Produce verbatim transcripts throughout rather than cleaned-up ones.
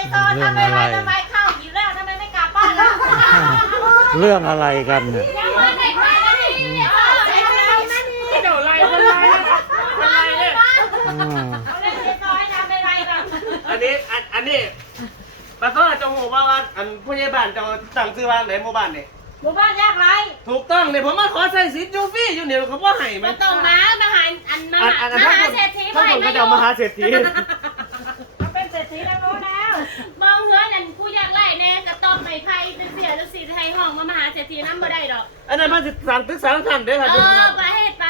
ซอทำไมไม่ทำไมเข้าอีกแล้วทำไมไม่กลับบ้านแล้วเรื่องอะไรกันเนี่ยยังมาไหนมาแล้วนี่เนี่ยเออไอ้ไอ้นั่นนี่เดี๋ยวไล่คนไล่คนไล่เนี่ยอืมเอาเล่นเด็กน้อยทำอะไรกันอันนี้อันอันนี้ปะก็จะหูว่าว่าอันผู้ใหญ่บ้านจะสั่งซื้อว่าไหนหมู่บ้านเนี่ยหมู่บ้านยากไรถูกต้องเนี่ยผมมาขอใส่สิทธิ์ยูฟี่อยู่เนี่ยเขาว่าให้ไหมมาตรงมามาหาอันมาอันหาอันมาถ้าหาคนเศรษฐีถ้าคนเขาจะมาหาเศรษฐีมาเป็นเศรษฐีแล้วรู้แล้วมองเหือนั่นผู้ยากไรแน่กระต้อมไม่ไพ่เป็นเสียหรือสีไทยห้องมามหาเศรษฐีน้ำบ่ได้ดอกอันนั้นมาสิสั่งตึกสามท่านเด้อครับเออไปให้ไป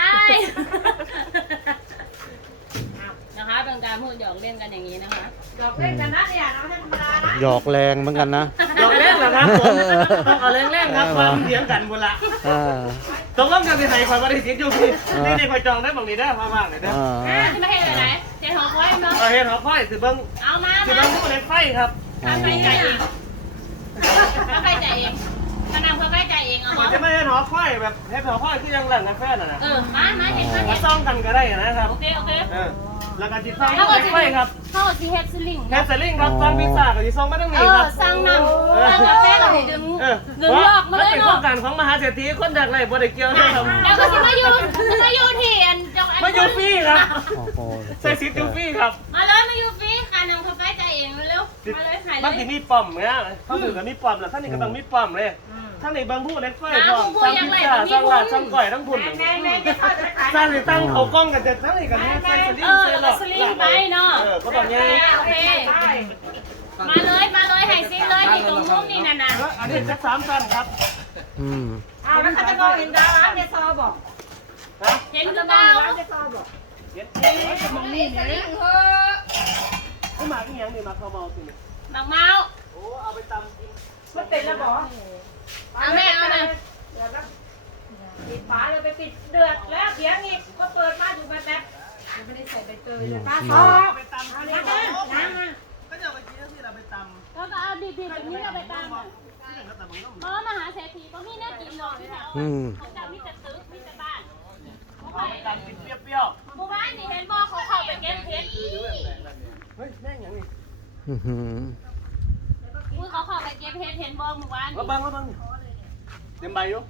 นะคะเป็นการพูดหยอกเล่นกันอย่างนี้นะคะหยอกเล่นกันนะเนี่ยนะไม่ใช่ธรรมดานะหยอกแรงเหมือนกันนะหยอกเล่นเหรอครับผมต้องเอาแรงๆครับความเถียงกันหมดละอ่าตกลงกันที่ไหนคอยมาได้สิทธิ์ยูฟี่นี่นี่คอยจองได้บอกนี่ได้พามากเลยเด้ออ่าอ่าจะไม่ให้เลยไหนเจ๊หอคอยเนาะเออเห็นหอค่อยสิเบิ้งเอามาสิมาเบิ้งผู้เล็กไฟครับทำไปจ่ายเองทำไปจ่ายเองกระนำเขาไปจ่ายเองเอามันจะไม่เห็นหอค่อยแบบเห็นหอค่อยคือยังหลังกาแฟน่ะนะเออมามาเห็นมามาเห็นซ่อมกันก็ได้นะครับโอเคโอเคเออแล้วก็จิตซ่อมผู้เล็กไฟครับเข้าซีเฮดซิลิงแคสเซอร์ลิงครับสั่งพิซซ่ากับจิซ่อมไม่ต้องเอมีคอรับสั่งนำสั่งกาแฟเราดึงเออดึงลอกมาเลยเป็นโครงเนาะการของมหาเศรษฐีคนจากไรบ่ได้เกี่ยวนะครับแล้วก็จะมาอยู่จะมาอยู่ที่อันจังหวัดมาอยู่ฟรีครับโอ้โหใส่สิทธิ์อยู่ฟรีครับมาเลยมาอยู่ฟรีการนำเขาไปจ่ายเองเร็วมาเลยถ่ายเลมันยสิมีป้อมเนี่ยเขาถือกับมีป้อมแหละท่านนี่ก็ต้องมีป้อมเลยท่านนี่บางผู้เล็กไฟพร้อมสั่งพิซซ่าสั่งลาดสั่งก้อยทั้งพุ่นแม่แม่จะทอดจะขายสร้างสิตั้งเขากล้องกันจะทั้งนี่กันนี่ใส่สลิเอง อใส่แล้วหลก็อดสลิงไปเนาะเออก็ต้องยังโอเคมาเลยมาเลยให้ซิเลยที่ตรงมุมนี่น่ะนะอันนี้จะสามสั้นครับอืมอ้าวแล้วเขาจะมองเห็นดาวร้านเจซอบอกฮะเห็นหรือเปล่าเย็นเอ๊ะมันนี่เนี่ยนี่หมากอีหยังนี่หมากข้าวเมาสิหมักเมาโอ้เอาไปตำกินมันติดแล้วบอกเอาแม่เอาแม่ปิดฝาเลยไปปิดเดือดแล้วเสียงอีกก็เปิดมาอยู่แป๊บไม่ได้ใส่ใบเตยเลยป้าซอไปตำเอานี่เลยนะนะก็จะเอาไปกินแล้วที่เราไปตำก็เอาดีๆแบบนี้เอาไปตามอ่ะที่ไหนก็ตำมึงต้องเพราะมหาเศรษฐีก็มีเนื้อกินหรอกที่แถวอืมเขาจะมีแต่ตึกมีแต่บ้านเอาไปตำกินเปรี้ยวหมู่บ้านนี่เห็นบ่เขาเข้าไปเก็บเพชรๆเฮ้ยแม่งอย่างนี้อื้อหืออุ้ยเขาเข้าไปเก็บเพชรเห็นบ่หมู่บ้านมาบังมาบังเต็มใบอยู่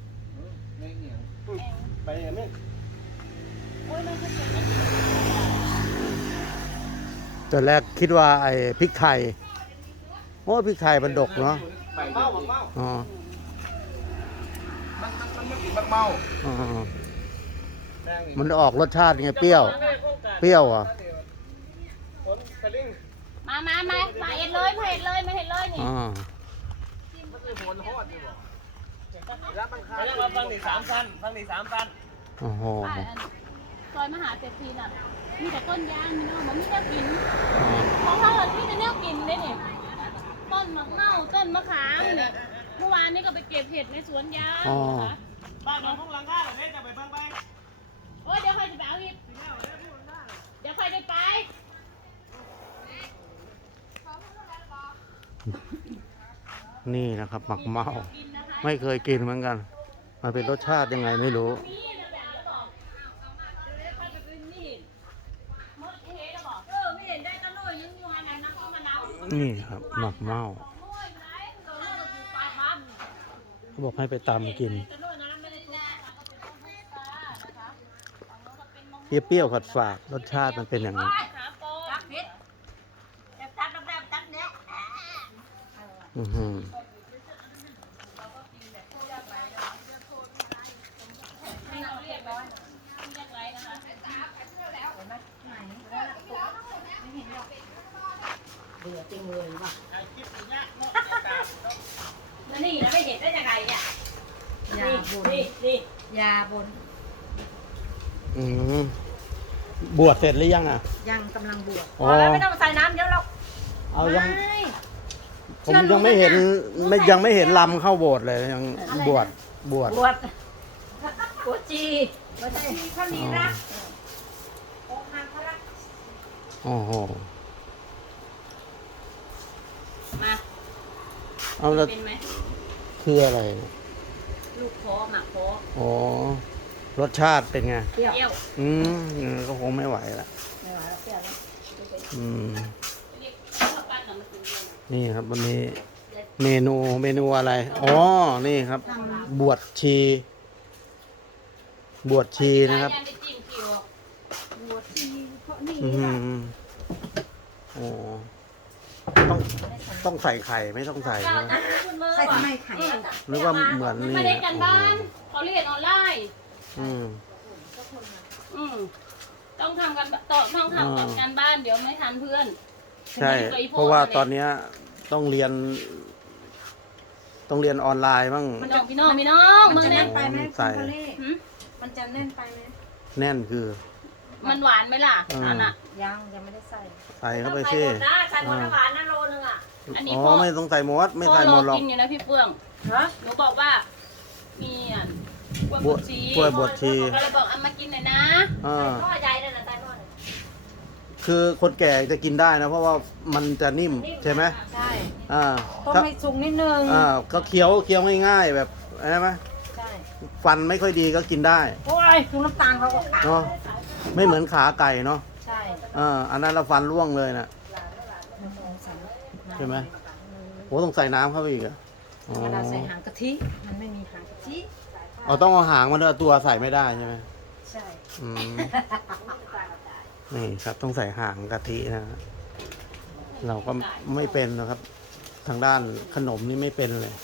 ใบอย่างนี้โอ้ยมันคือเป็นตอนแรกคิดว่าไอ้พริกไทยโอ้พริกไทยมันดกเนาะใบเมาบักเมาอ๋อมันมันมันกินบักเมาอ๋อมันออกรสชาติไงเปรี้ยว เปรี้ยวอ่ะคนสลิงมามามามาเห็นเลยมาเห็นเลยมาเห็นเลยนี่อ๋อมันคือโหนฮอดอยู่บ่แล้วมันคายมาฟังนี่สามสั้นฟังนี่สามสั้นโอ้โหบ้านอันซอยมหาเศรษฐีน่ะมีแต่ต้นยางมีเนาะมันมีแต่กินอ๋อของเขาอะมีแต่แนวกินเลยนี่ต้นมะเม่าต้นมะขามเนี่ยเมื่อวานนี้ก็ไปเก็บเห็ดในสวนยางนะคะบ้านมันพุ่งหลังคาเลยจะไปเบิ่งไปโอ้ยเดี๋ยวใครจะไปเอาอีกเดี๋ยวใครได้ไปนี่นะครับหมักเมาไม่เคยกินเหมือนกัน มันเป็นรสชาติยังไงไม่รู้นี่นะไปเอาบอกใครจะไปนี่มดเฮ็ดอะบอกเออไม่เห็นได้ตะลุยยังอยู่หันไหนน้ำมะนาวนี่ครับหมักเมาโอ้ยไหนเราเลิกอยู่ปลายพันธุ์เขาบอกให้ไปตำกินตะลุยนะไม่ได้แจ้งก็เป็นต้นพุทรานะคะฝั่งโน้นก็เป็นมะเปรี้ยวๆขัดฝาดรสชาติมันเป็นอย่างนี้ม่วงหาโปจักพิษจับจับจับจับเนี้ยอือหือให้เราเรียกร้อยเรียกไรนะคะเบื่อจริงเลยว่ะแล้วนี่นะไม่เห็นได้ยังไงเนี่ยยาบนนี่นี่ยาบนอืมบวชเสร็จหรือยังอ่ะยังกำลังบวชพอแล้วไม่ต้องใส่น้ำเยอะหรอกเอายังไม่ผมยังไม่เห็นไม่ยังไม่เห็นลำเข้าโบสถ์เลยยังบวชบวชบวชบวชจีไม่ใช่ท่านนี้นะอกหักเขารักโอ้โหมาเอาแล้วเป็นไหมคืออะไรลูกคอหมักคออ๋อรสชาติเป็นไงเปรี้ยวอืมก็คงไม่ไหวละไม่ไหวแล้วเปรี้ยวนะอืมเรียกข้าวปั้นเหรอมากินเย็นนี่ครับวันนี้เมนูเมนูอะไรอ๋อนี่ครับ บวชชี บวชชีนะครับยังได้จิ้มคิวบวชที่เพราะนี่อืมโอ้ต้องต้องใส่ไข่ไม่ต้องใส่ใช่ไหมใส่ทำไมไข่นึกว่าเหมือนนี่ไม่ได้กันบ้านเขาเรียนออนไลน์อืมอืมต้องทำกันต่อต้องทำกับการบ้านเดี๋ยวไม่ทันเพื่อนใช่ เพราะว่าตอนเนี้ยต้องเรียน ต้องเรียนออนไลน์บ้างมันน้องพี่น้องพี่น้องมันมึงจะเนี่แน่ยนไปไหมใส่คุณพอลี่หืมมันจะแน่นไปไหมแน่นคือมันหวานไหมล่ะอืมอันน่ะยังยังไม่ได้ใส่ใส่เข้าไปสิใส่หมดนะหวานนะโลนึงอ่ะอันนี้อ๋พ่ออไม่ต้องใส่หมดไม่พ่อใส่หรมอดหรอกกินอยู่นะพี่เฟื่องฮะหนูบอกว่า มีอ่ะกล้วยบบ ววชชชีกล้วยบวชชีก็เลยบอกเอามากินหน่อยนะอ่าพ่อใหญ่เลยนะใส่พ่อคือคนแก่จะกินได้นะ เพราะว่ามันจะนิ่มใช่ไหมใช่อ่าต้มถ้าให้สุกนิดนึงอ่าก็เคี้ยวเคี้ยวง่ายๆแบบใช่ไหมใช่ฟันไม่ค่อยดีก็กินได้โอ้ยถุงน้ำตาลเขาก็ขาดเนาะไม่เหมือนขาไก่เนาะใช่อ่าอันนั้นเราฟันร่วงเลยนะใช่ไหมโอ้ต้องใส่น้ำเข้าไปอีกอะอ๋อเวลาใส่หางกะทิ มันไม่มีหางกะทิอ๋อต้องเอาหางมันด้วยตัวใส่ไม่ได้ใช่ไหมใช่อืมนี่ครับต้องใส่หางกะทินะฮะเราก็ไม่เป็นนะครับ ทางด้านขนมนี่ไม่เป็นเลย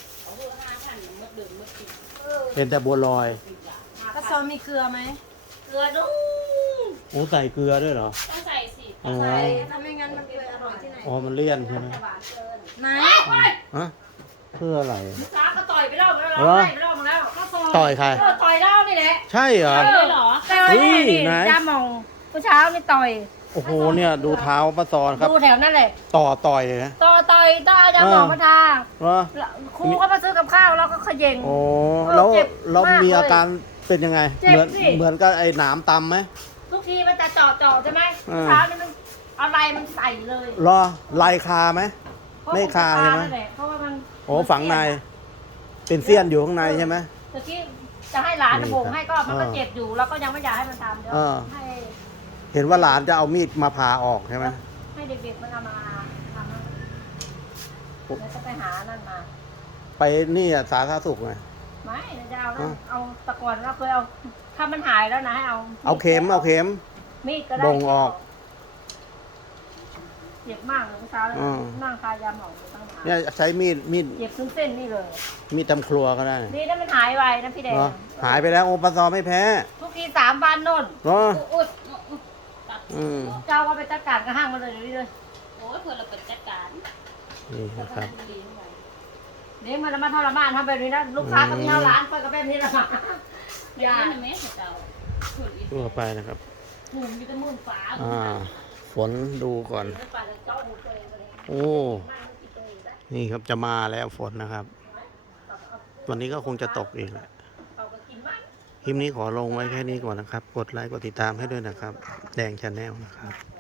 เป็นแต่บัวลอยกระซอมมีเกลือไหมเกลือดุ้งโอ้ใส่เกลือด้วยเหรอต้องใส่สิอ๋อใส่ถ้าไม่งั้นมันเกลืออร่อยที่ไหนอ๋อมันเลี่ยนใช่ไหมไหนฮะเพื่ออะไรสาก็ต่อยไปแล้วไปแล้วเหรอไปแล้วมาแล้วต่อยใครเออต่อยแล้วนี่แหละใช่เหรอเออเหรอต่อยเฮ้ยนี่ไหนยาหมองเมื่อเช้านี่ต่อยโอ้โหเนี่ยดูเท้าป้าซอนครับดูแถวนั่นแหละต่อต่อยเลยนะต่อต่อยต่อยาหมองมาทาเหรอครูก็มาซื้อกับข้าวแล้วก็เขย่งโอ้เออแล้วเจ็บเรามากมีเลยอาการเป็นยังไงเจ็บเหมือนสิเหมือนกับไอ้หนามตำไหมทุกทีมันจะเจาะเจาะใช่ไหมอ่าเช้านี่มันเอาอะไรมันใส่เลยรอลายคาไหม ไม่คาใช่ไหมนั่นแหละเพราะว่ามันโอ้ฝังใน เป็นเสี้ยนอยู่ข้างในใช่ไหมตะกี้จะให้หลานนี่จะโบกให้ก็มันก็เออเจ็บอยู่แล้วก็ยังไม่อยากให้มันทำเดี๋ยวเออให้เห็นว่าหลานจะเอามีดมาผ่าออกใช่ไหมให้เด็กๆมันเอามาทำให้แล้วก็ไปหานั่นมาไปนี่อะสาธารณสุขไงไม่จะเอานั่นอ่ะเอาตะกอนเราเคยเอาถ้ามันหายแล้วนะให้เอาเอาเข็มเอาเข็มมีดก็ได้บ่งออกเจ็บมากเลยเมื่อเช้าอืมนั่งคายาหมองอยู่ตั้งนานเนี่ยใช้มีดมีดเจ็บทั้งเส้นนี่เลยมีดทำครัวก็ได้นี่ถ้ามันหายไวนะพี่แดงเหรอหายไปแล้วโอปซอไม่แพ้ทุกทีสามวันโน่นเหรออุดอืมเจ้าก็ไปจัดการกระห้างมาเลยเดี๋ยวนี้เลยโอ้ยเพื่อนเราเป็นจัดการนี่นะครับดีไม่ไหวเดี๋ยวมันมาทรมานทำแบบนี้นะลูกค้าก็มีเอาร้านไปกับแบบนี้ละมาเดี๋ยวนี้นะแม่เจ้าส่วนอีกทั่วไปนะครับหนุ่มอยู่แต่มื่นฟ้าอ่า ฝนดูก่อนไปแล้วเจ้าดูตัวเองเลยโอ้ นี่ครับจะมาแล้วฝนนะครับ วันนี้ก็คงจะตกอีกแหละเอาไปกินมั้ยคลิปนี้ขอลงไว้แค่นี้ก่อนนะครับ กดไลค์กดติดตามให้ด้วยนะครับ แดงชาแนลนะครับ